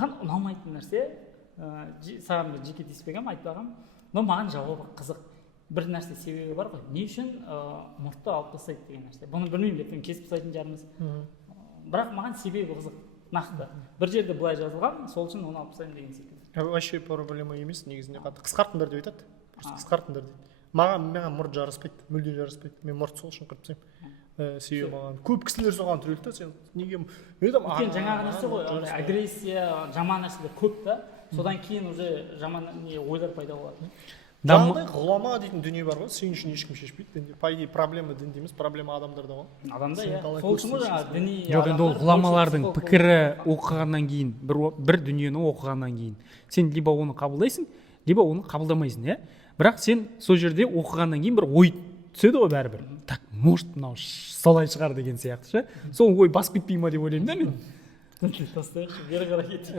маған ұнамайтын нәрсе, саған бір жеке тиіспегенмін, айтпағанмын, но маған жауабы қызық. Бір нәрсе себебі бар ғой, не үшін мұртты алып тастайды деген нәрсе. Бұны білмеймін, ертең кесіп тастайтын жарымыз. Бірақ маған себебі қызық, нақты. Бір жерде былай жазылған, сол үшін оны алып тастаймын деген секілді. Вообще проблема емес негізінде. Қысқартыңдар деп айтады. Просто қысқартыңдар дейді. Маған мұрт жараспайды, мүлде жараспайды. Мен мұртты сол үшін қырып тастаймын. Себебі маған көп кісілер соған түрелді да, сен неге өйткені жаңағы нәрсе ғой, агрессия, жаман нәрселер көп та, содан кейін уже жаман ойлар пайда болады. Жаңағыдай ғұлама дейтін дүние бар ғой, сен үшін ешкім шешпейді дінде. По идее проблема дінде емес, проблема адамдарда ғой. Адамда, иә. Сол үшін ғой жаңағы діни жоқ, енді ол ғұламалардың пікірі оқығаннан кейін, бір дүниені оқығаннан кейін сен либо оны қабылдайсың, либо оны қабылдамайсың, иә. Бірақ сен сол жерде оқығаннан кейін бір ой түседі ғой бәрібір. Так, может, мынау солай шығар деген сияқты ше. Сол ой басып кетпей ма деп ойлаймын да мен. Тастайықшы, бері қарай кетейік.